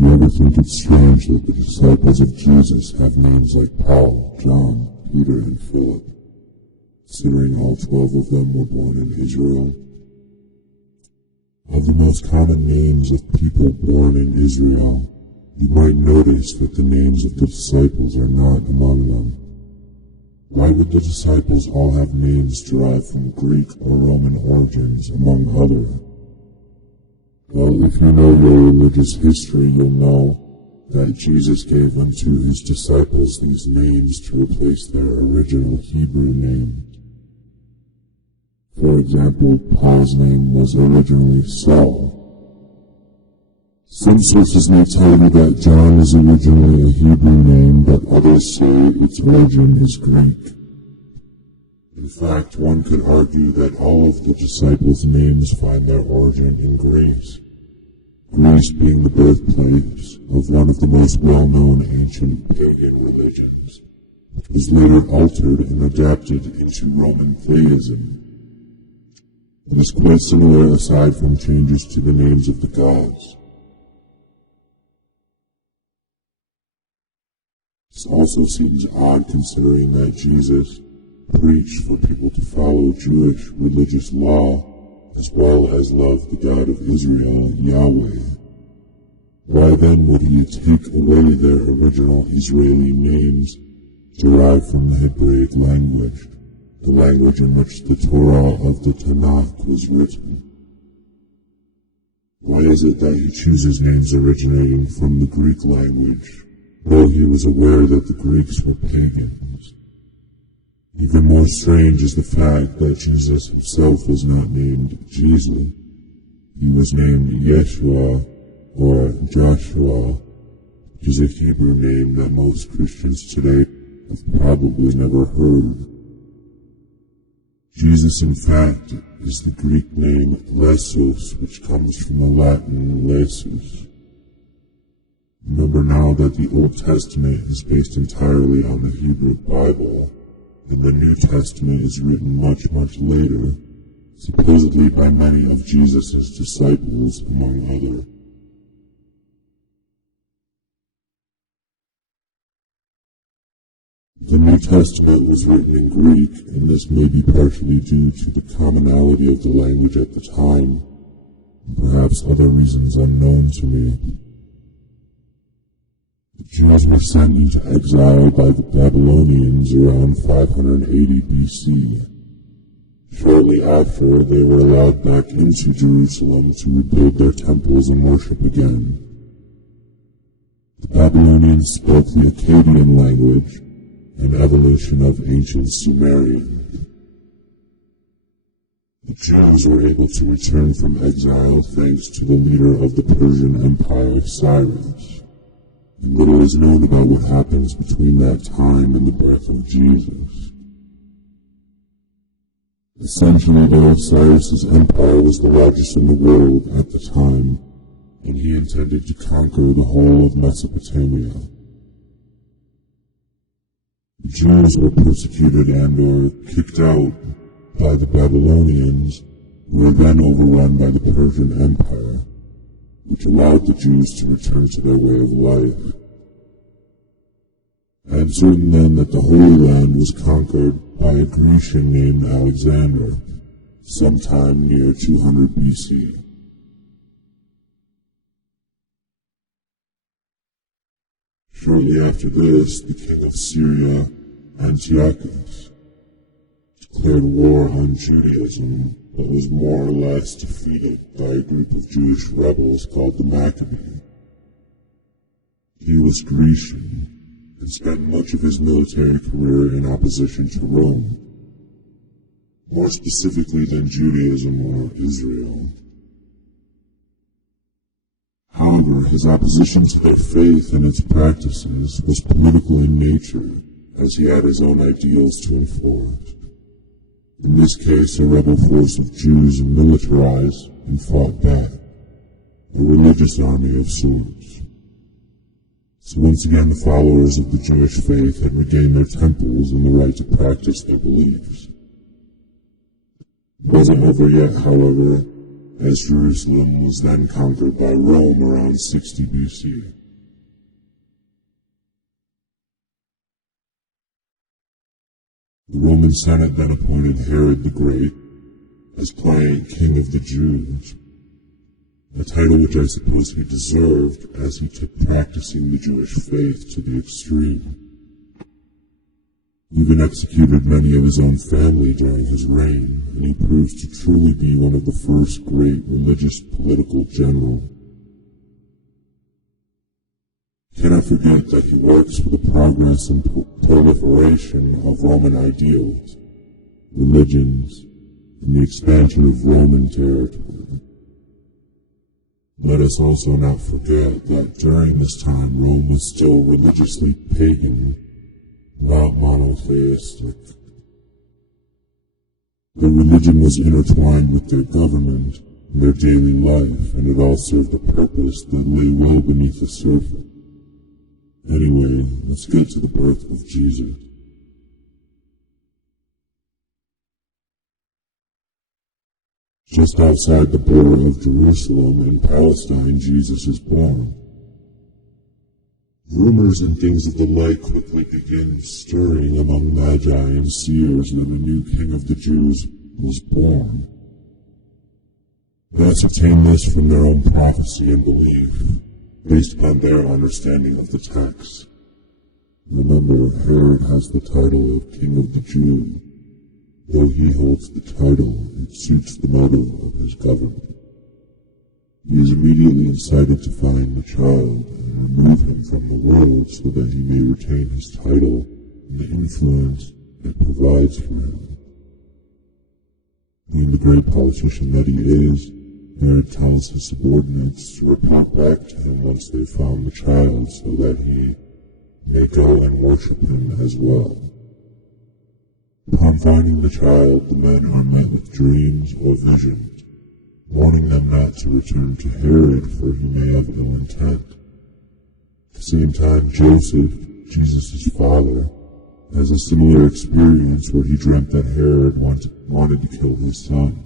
Do you ever think it's strange that the disciples of Jesus have names like Paul, John, Peter, and Philip, considering all 12 of them were born in Israel? Of the most common names of people born in Israel, you might notice that the names of the disciples are not among them. Why would the disciples all have names derived from Greek or Roman origins, among other? Well, if you know your religious history, you'll know that Jesus gave unto his disciples these names to replace their original Hebrew name. For example, Paul's name was originally Saul. Some sources may tell you that John is originally a Hebrew name, but others say its origin is Greek. In fact, one could argue that all of the disciples' names find their origin in Greece, Greece being the birthplace of one of the most well-known ancient pagan religions, which was later altered and adapted into Roman theism. It is quite similar aside from changes to the names of the gods. This also seems odd considering that Jesus preached for people to follow Jewish religious law as well as love the God of Israel, Yahweh. Why then would he take away their original Israeli names derived from the Hebraic language, the language in which the Torah of the Tanakh was written? Why is it that he chooses names originating from the Greek language, though he was aware that the Greeks were pagans? Even more strange is the fact that Jesus himself was not named Jesus. He was named Yeshua or Joshua, which is a Hebrew name that most Christians today have probably never heard. Jesus, in fact, is the Greek name Lesos, which comes from the Latin lesus. Remember now that the Old Testament is based entirely on the Hebrew Bible, and the New Testament is written much, much later, supposedly by many of Jesus' disciples, among others. The New Testament was written in Greek, and this may be partially due to the commonality of the language at the time, and perhaps other reasons unknown to me. The Jews were sent into exile by the Babylonians around 580 BC. Shortly after, they were allowed back into Jerusalem to rebuild their temples and worship again. The Babylonians spoke the Akkadian language, an evolution of ancient Sumerian. The Jews were able to return from exile thanks to the leader of the Persian Empire, Cyrus. And little is known about what happens between that time and the birth of Jesus. Essentially, though, Cyrus's empire was the largest in the world at the time, and he intended to conquer the whole of Mesopotamia. The Jews were persecuted and or kicked out by the Babylonians, who were then overrun by the Persian Empire, which allowed the Jews to return to their way of life. I am certain then that the Holy Land was conquered by a Grecian named Alexander, sometime near 200 BC. Shortly after this, the king of Syria, Antiochus, declared war on Judaism, but was more or less defeated by a group of Jewish rebels called the Maccabees. He was Grecian and spent much of his military career in opposition to Rome, more specifically than Judaism or Israel. However, his opposition to their faith and its practices was political in nature, as he had his own ideals to enforce. In this case, a rebel force of Jews militarized and fought back, a religious army of sorts. So once again, the followers of the Jewish faith had regained their temples and the right to practice their beliefs. It wasn't over yet, however, as Jerusalem was then conquered by Rome around 60 BC. The Roman Senate then appointed Herod the Great as pliant king of the Jews, a title which I suppose he deserved as he took practicing the Jewish faith to the extreme. He even executed many of his own family during his reign, and he proves to truly be one of the first great religious political generals. Cannot forget that he works for the progress and proliferation of Roman ideals, religions, and the expansion of Roman territory. Let us also not forget that during this time Rome was still religiously pagan, not monotheistic. Their religion was intertwined with their government and their daily life, and it all served a purpose that lay well beneath the surface. Anyway, let's get to the birth of Jesus. Just outside the border of Jerusalem in Palestine, Jesus is born. Rumors and things of the like quickly begin stirring among magi and seers that a new king of the Jews was born. They ascertain this from their own prophecy and belief, based upon their understanding of the text. Remember, Herod has the title of King of the Jews. Though he holds the title, it suits the motto of his government. He is immediately incited to find the child and remove him from the world so that he may retain his title and the influence it provides for him. Being the great politician that he is, Herod tells his subordinates to report back to him once they found the child so that he may go and worship him as well. Upon finding the child, the men are met with dreams or visions, warning them not to return to Herod, for he may have ill intent. At the same time, Joseph, Jesus' father, has a similar experience where he dreamt that Herod wanted to kill his son.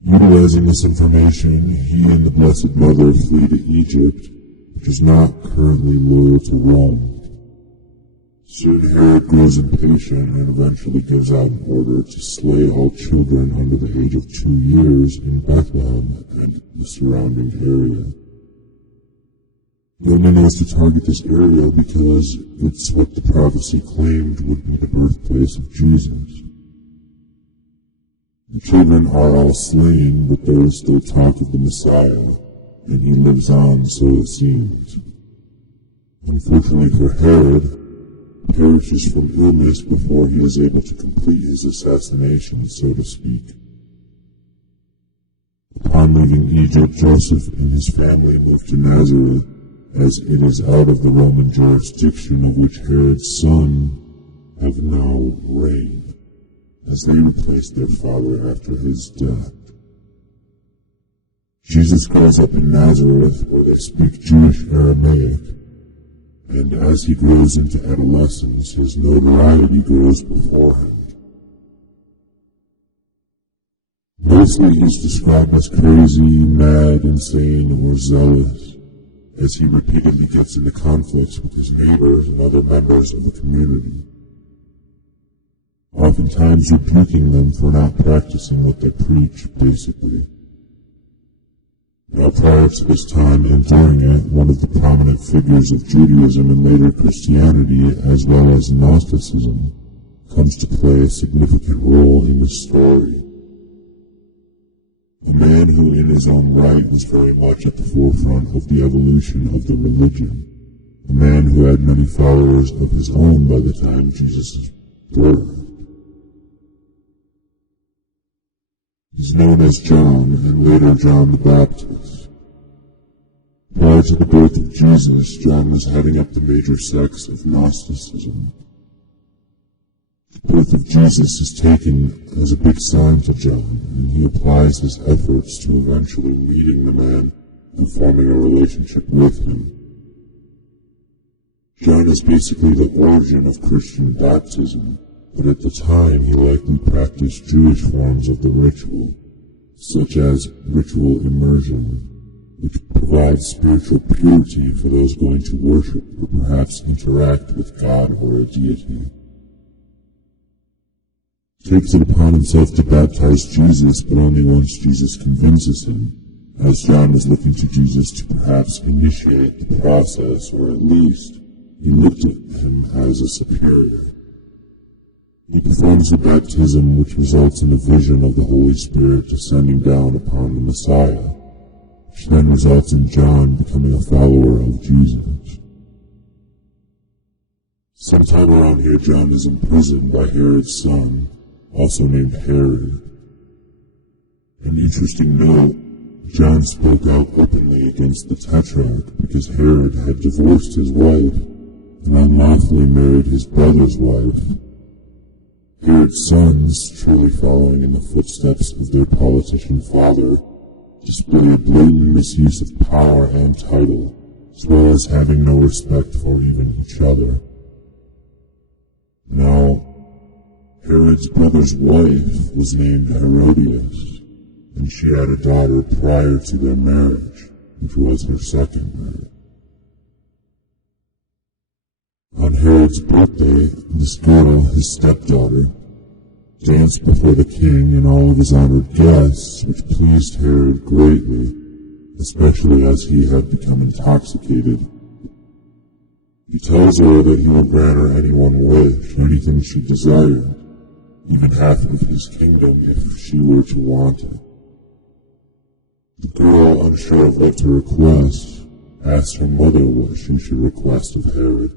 Utilizing this information, he and the Blessed Mother flee to Egypt, which is not currently loyal to Rome. Soon Herod grows impatient and eventually gives out an order to slay all children under the age of 2 years in Bethlehem and the surrounding area. He only knows to target this area because it's what the prophecy claimed would be the birthplace of Jesus. The children are all slain, but there is still talk of the Messiah, and he lives on, so it seems. Unfortunately for Herod, perishes from illness before he is able to complete his assassination, so to speak. Upon leaving Egypt, Joseph and his family move to Nazareth, as it is out of the Roman jurisdiction of which Herod's son have now reigned, as they replace their father after his death. Jesus grows up in Nazareth, where they speak Jewish Aramaic, and as he grows into adolescence, his notoriety grows before him. Mostly he's described as crazy, mad, insane, or zealous, as he repeatedly gets into conflicts with his neighbors and other members of the community, oftentimes rebuking them for not practicing what they preach, basically. Now, prior to this time and during it, one of the prominent figures of Judaism and later Christianity, as well as Gnosticism, comes to play a significant role in the story. A man who in his own right was very much at the forefront of the evolution of the religion. A man who had many followers of his own by the time Jesus' birth. He's known as John, and later John the Baptist. Prior to the birth of Jesus, John was heading up the major sects of Gnosticism. The birth of Jesus is taken as a big sign to John, and he applies his efforts to eventually meeting the man and forming a relationship with him. John is basically the origin of Christian baptism, but at the time he likely practiced Jewish forms of the ritual, such as ritual immersion, which provides spiritual purity for those going to worship or perhaps interact with God or a deity. Takes it upon himself to baptize Jesus, but only once Jesus convinces him, as John is looking to Jesus to perhaps initiate the process, or at least he looked at him as a superior. He performs the baptism, which results in a vision of the Holy Spirit descending down upon the Messiah, which then results in John becoming a follower of Jesus. Sometime around here, John is imprisoned by Herod's son, also named Herod. An interesting note, John spoke out openly against the Tetrarch because Herod had divorced his wife and unlawfully married his brother's wife. Herod's sons, truly following in the footsteps of their politician father, display a blatant misuse of power and title, as well as having no respect for even each other. Now, Herod's brother's wife was named Herodias, and she had a daughter prior to their marriage, which was her second marriage. On Herod's birthday, this girl, his stepdaughter, danced before the king and all of his honored guests, which pleased Herod greatly, especially as he had become intoxicated. He tells her that he will grant her any one wish, anything she desired, even half of his kingdom if she were to want it. The girl, unsure of what to request, asked her mother what she should request of Herod.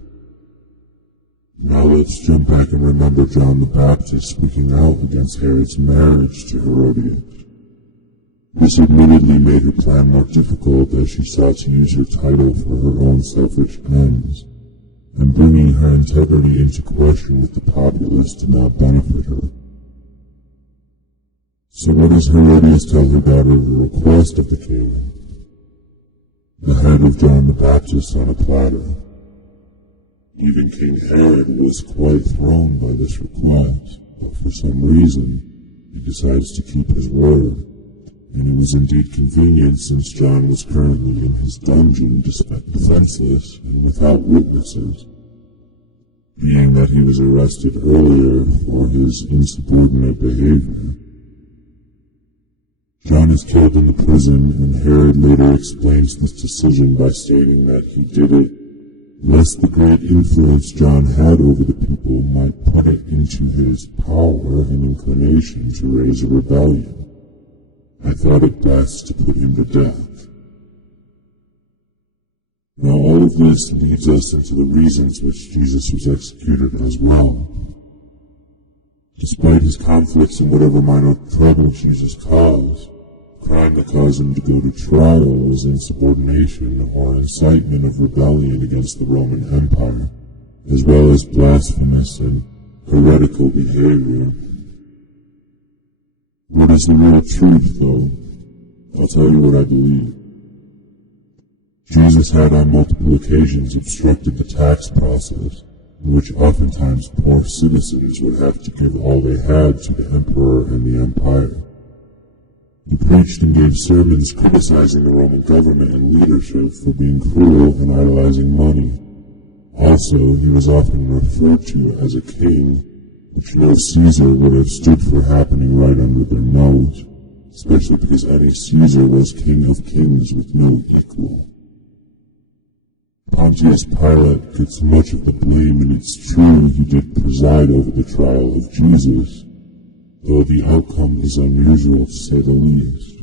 Now let's jump back and remember John the Baptist speaking out against Herod's marriage to Herodias. This admittedly made her plan more difficult as she sought to use her title for her own selfish ends, and bringing her integrity into question with the populace did not benefit her. So what does Herodias tell her daughter of the request of the king? The head of John the Baptist on a platter. Even King Herod was quite thrown by this request, but for some reason he decides to keep his word, and it was indeed convenient since John was currently in his dungeon defenseless and without witnesses, being that he was arrested earlier for his insubordinate behavior. John is killed in the prison, and Herod later explains this decision by stating that he did it lest the great influence John had over the people might put it into his power and inclination to raise a rebellion. I thought it best to put him to death. Now all of this leads us into the reasons which Jesus was executed as well. Despite his conflicts and whatever minor trouble Jesus caused, the crime that caused him to go to trial was insubordination or incitement of rebellion against the Roman Empire, as well as blasphemous and heretical behavior. What is the real truth, though? I'll tell you what I believe. Jesus had on multiple occasions obstructed the tax process, in which oftentimes poor citizens would have to give all they had to the emperor and the empire. He preached and gave sermons criticizing the Roman government and leadership for being cruel and idolizing money. Also, he was often referred to as a king, which no Caesar would have stood for happening right under their nose, especially because any Caesar was king of kings with no equal. Pontius Pilate gets much of the blame, and it's true he did preside over the trial of Jesus, though the outcome is unusual to say the least.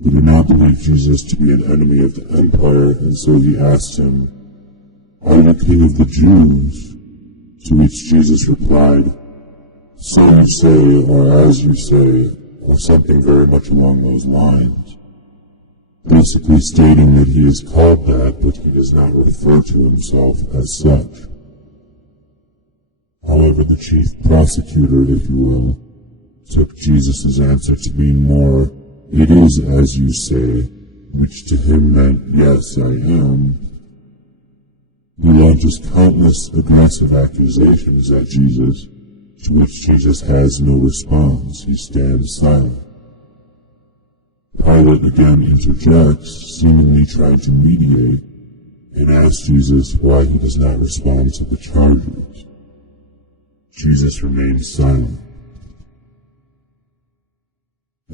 He did not believe Jesus to be an enemy of the empire, and so he asked him, "Are you king of the Jews?" To which Jesus replied, "So you say, or as you say," or something very much along those lines, basically stating that he is called that, but he does not refer to himself as such. However, the chief prosecutor, if you will, took Jesus' answer to mean more, "It is as you say," which to him meant, "Yes, I am." He launches countless aggressive accusations at Jesus, to which Jesus has no response. He stands silent. Pilate again interjects, seemingly trying to mediate, and asks Jesus why he does not respond to the charges. Jesus remains silent.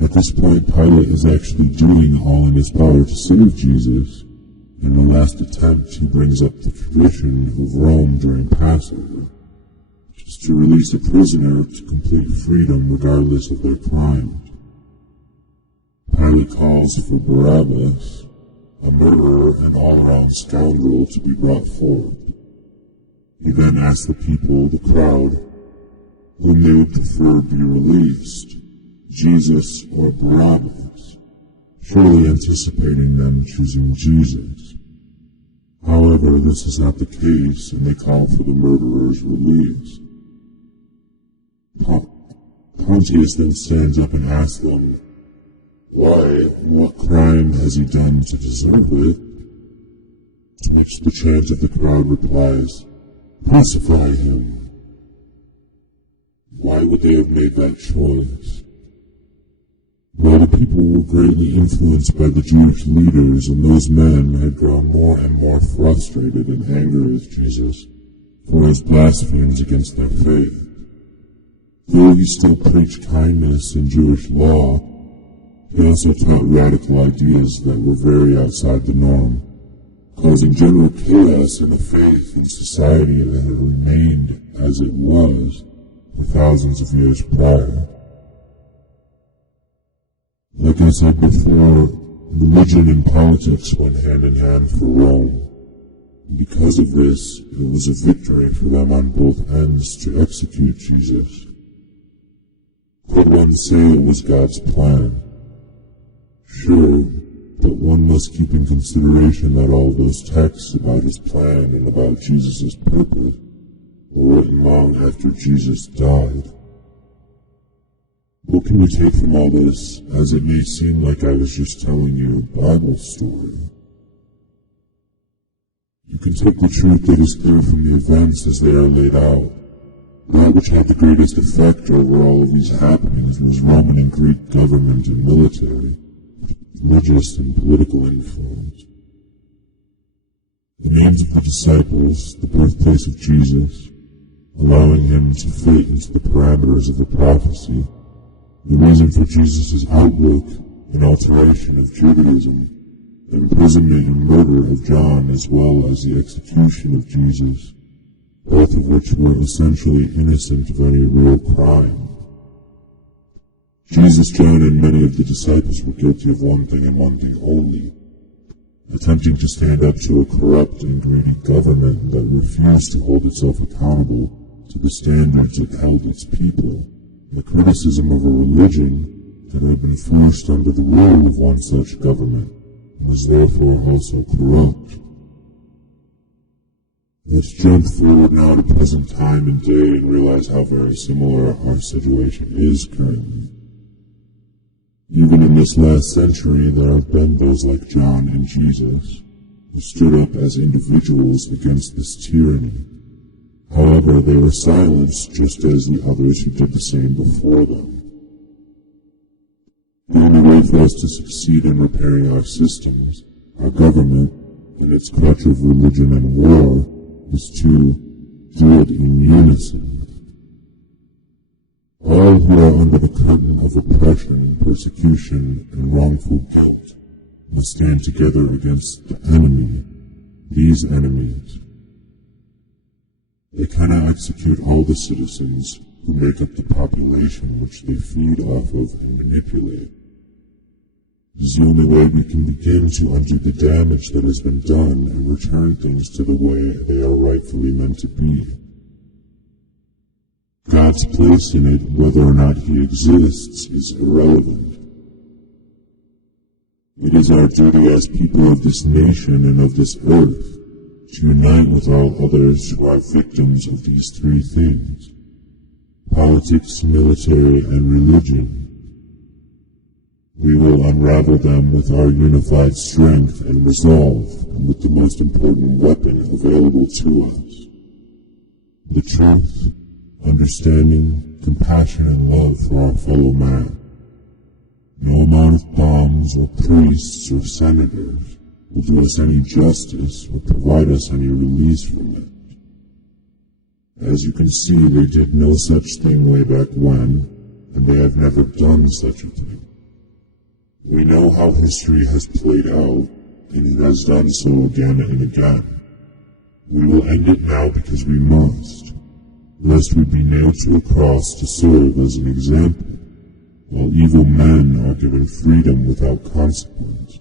At this point, Pilate is actually doing all in his power to save Jesus. In the last attempt, he brings up the tradition of Rome during Passover, which is to release a prisoner to complete freedom regardless of their crimes. Pilate calls for Barabbas, a murderer and all-around scoundrel, to be brought forth. He then asks the people, the crowd, whom they would prefer be released, Jesus or Barabbas, surely anticipating them choosing Jesus. However, this is not the case, and they call for the murderer's release. Pontius then stands up and asks them, why, what crime has he done to deserve it? To which the chant of the crowd replies, crucify him. Why would they have made that choice? Well, the people were greatly influenced by the Jewish leaders, and those men had grown more and more frustrated and angry with Jesus for his blasphemies against their faith. Though he still preached kindness and Jewish law, he also taught radical ideas that were very outside the norm, causing general chaos in a faith and society that had remained as it was for thousands of years prior. Like I said before, religion and politics went hand in hand for Rome. And because of this, it was a victory for them on both ends to execute Jesus. Could one say it was God's plan? Sure, but one must keep in consideration that all those texts about his plan and about Jesus' purpose were written long after Jesus died. What can you take from all this, as it may seem like I was just telling you a Bible story? You can take the truth that is clear from the events as they are laid out. That which had the greatest effect over all of these happenings was Roman and Greek government and military, religious and political influence. The names of the disciples, the birthplace of Jesus, allowing him to fit into the parameters of the prophecy, the reason for Jesus' outlook and alteration of Judaism, the imprisonment and murder of John, as well as the execution of Jesus, both of which were essentially innocent of any real crime. Jesus, John, and many of the disciples were guilty of one thing and one thing only, attempting to stand up to a corrupt and greedy government that refused to hold itself accountable to the standards it held its people, and the criticism of a religion that had been forced under the rule of one such government, and was therefore also corrupt. Let's jump forward now to present time and day and realize how very similar our situation is currently. Even in this last century, there have been those like John and Jesus who stood up as individuals against this tyranny. However, they were silenced just as the others who did the same before them. The only way for us to succeed in repairing our systems, our government, and its crutch of religion and war, is to do it in unison. All who are under the curtain of oppression, persecution, and wrongful guilt must stand together against the enemy, these enemies. They cannot execute all the citizens who make up the population which they feed off of and manipulate. It is the only way we can begin to undo the damage that has been done and return things to the way they are rightfully meant to be. God's place in it, whether or not he exists, is irrelevant. It is our duty as people of this nation and of this earth to unite with all others who are victims of these three things: politics, military, and religion. We will unravel them with our unified strength and resolve, and with the most important weapon available to us. The truth, understanding, compassion, and love for our fellow man. No amount of bombs or priests or senators will do us any justice or provide us any release from it. As you can see, they did no such thing way back when, and they have never done such a thing. We know how history has played out, and it has done so again and again. We will end it now because we must, lest we be nailed to a cross to serve as an example, while evil men are given freedom without consequence.